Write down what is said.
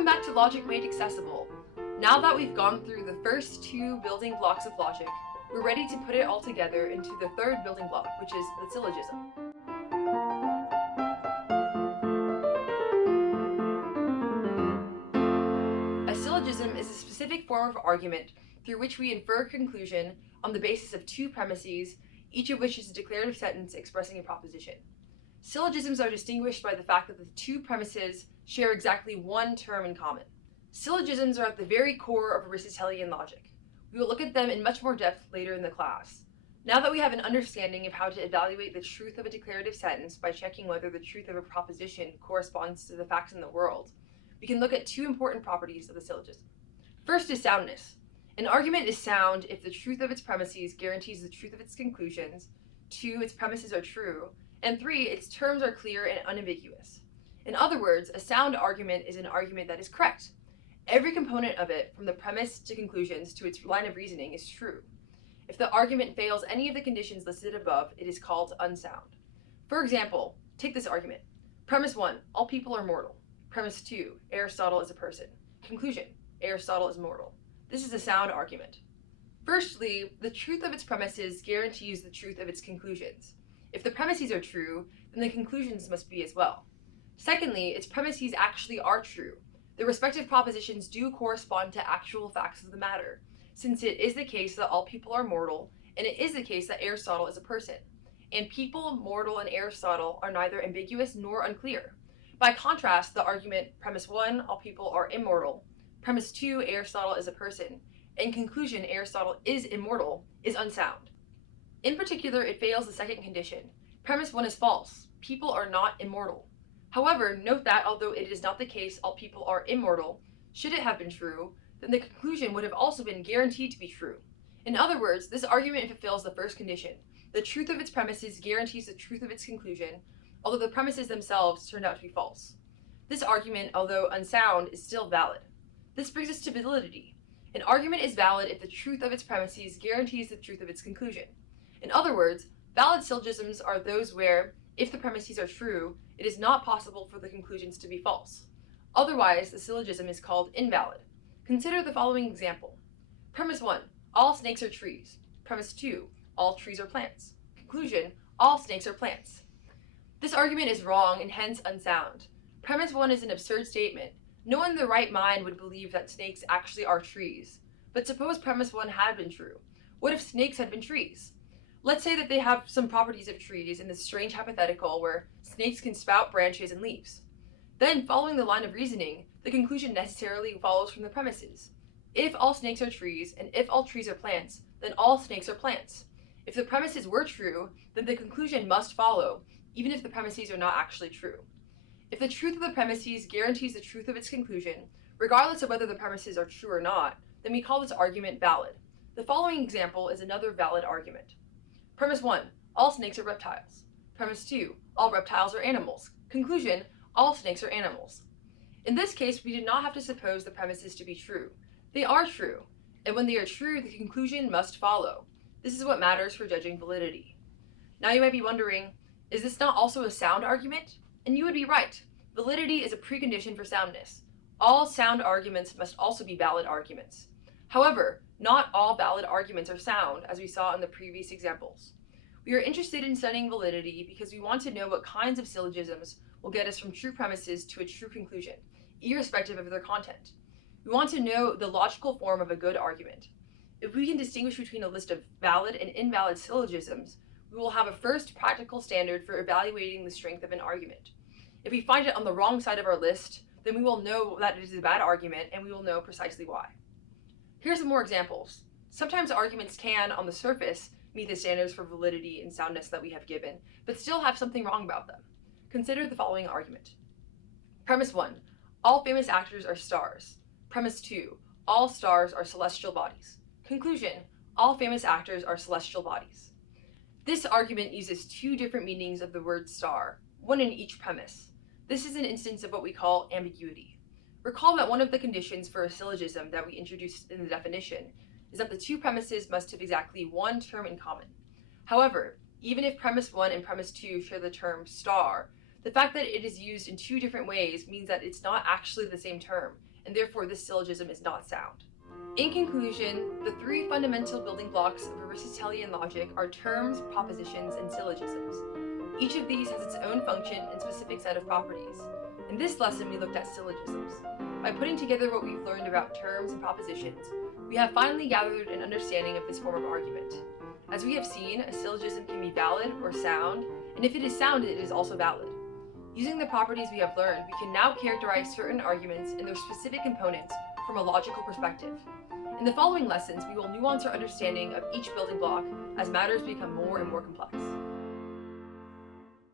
Welcome back to Logic Made Accessible. Now that we've gone through the first two building blocks of logic, we're ready to put it all together into the third building block, which is the syllogism. A syllogism is a specific form of argument through which we infer a conclusion on the basis of two premises, each of which is a declarative sentence expressing a proposition. Syllogisms are distinguished by the fact that the two premises share exactly one term in common. Syllogisms are at the very core of Aristotelian logic. We will look at them in much more depth later in the class. Now that we have an understanding of how to evaluate the truth of a declarative sentence by checking whether the truth of a proposition corresponds to the facts in the world, we can look at two important properties of the syllogism. First is soundness. An argument is sound if the truth of its premises guarantees the truth of its conclusions, 2, its premises are true, and 3, its terms are clear and unambiguous. In other words, a sound argument is an argument that is correct. Every component of it, from the premise to conclusions to its line of reasoning, is true. If the argument fails any of the conditions listed above, it is called unsound. For example, take this argument. Premise 1, all people are mortal. Premise 2, Aristotle is a person. Conclusion, Aristotle is mortal. This is a sound argument. Firstly, the truth of its premises guarantees the truth of its conclusions. If the premises are true, then the conclusions must be as well. Secondly, its premises actually are true. The respective propositions do correspond to actual facts of the matter, since it is the case that all people are mortal, and it is the case that Aristotle is a person. And people, mortal, and Aristotle are neither ambiguous nor unclear. By contrast, the argument premise 1, all people are immortal, premise 2, Aristotle is a person, and conclusion, Aristotle is immortal, is unsound. In particular, it fails the second condition. Premise 1 is false. People are not immortal. However, note that although it is not the case all people are immortal, should it have been true, then the conclusion would have also been guaranteed to be true. In other words, this argument fulfills the first condition. The truth of its premises guarantees the truth of its conclusion, although the premises themselves turned out to be false. This argument, although unsound, is still valid. This brings us to validity. An argument is valid if the truth of its premises guarantees the truth of its conclusion. In other words, valid syllogisms are those where, if the premises are true, it is not possible for the conclusions to be false. Otherwise, the syllogism is called invalid. Consider the following example. Premise 1, all snakes are trees. Premise 2, all trees are plants. Conclusion, all snakes are plants. This argument is wrong and hence unsound. Premise 1 is an absurd statement. No one in their right mind would believe that snakes actually are trees. But suppose premise 1 had been true. What if snakes had been trees? Let's say that they have some properties of trees in this strange hypothetical where snakes can spout branches and leaves. Then, following the line of reasoning, the conclusion necessarily follows from the premises. If all snakes are trees, and if all trees are plants, then all snakes are plants. If the premises were true, then the conclusion must follow, even if the premises are not actually true. If the truth of the premises guarantees the truth of its conclusion, regardless of whether the premises are true or not, then we call this argument valid. The following example is another valid argument. Premise 1, all snakes are reptiles. Premise 2, all reptiles are animals. Conclusion, all snakes are animals. In this case, we did not have to suppose the premises to be true. They are true, and when they are true, the conclusion must follow. This is what matters for judging validity. Now you might be wondering, is this not also a sound argument? And you would be right. Validity is a precondition for soundness. All sound arguments must also be valid arguments. However, not all valid arguments are sound, as we saw in the previous examples. We are interested in studying validity because we want to know what kinds of syllogisms will get us from true premises to a true conclusion, irrespective of their content. We want to know the logical form of a good argument. If we can distinguish between a list of valid and invalid syllogisms, we will have a first practical standard for evaluating the strength of an argument. If we find it on the wrong side of our list, then we will know that it is a bad argument and we will know precisely why. Here are some more examples. Sometimes arguments can, on the surface, meet the standards for validity and soundness that we have given, but still have something wrong about them. Consider the following argument. Premise 1, all famous actors are stars. Premise 2, all stars are celestial bodies. Conclusion, all famous actors are celestial bodies. This argument uses two different meanings of the word star, one in each premise. This is an instance of what we call ambiguity. Recall that one of the conditions for a syllogism that we introduced in the definition is that the two premises must have exactly one term in common. However, even if premise 1 and premise 2 share the term star, the fact that it is used in two different ways means that it's not actually the same term, and therefore this syllogism is not sound. In conclusion, the three fundamental building blocks of Aristotelian logic are terms, propositions, and syllogisms. Each of these has its own function and specific set of properties. In this lesson, we looked at syllogisms. By putting together what we've learned about terms and propositions, we have finally gathered an understanding of this form of argument. As we have seen, a syllogism can be valid or sound, and if it is sound, it is also valid. Using the properties we have learned, we can now characterize certain arguments and their specific components from a logical perspective. In the following lessons, we will nuance our understanding of each building block as matters become more and more complex.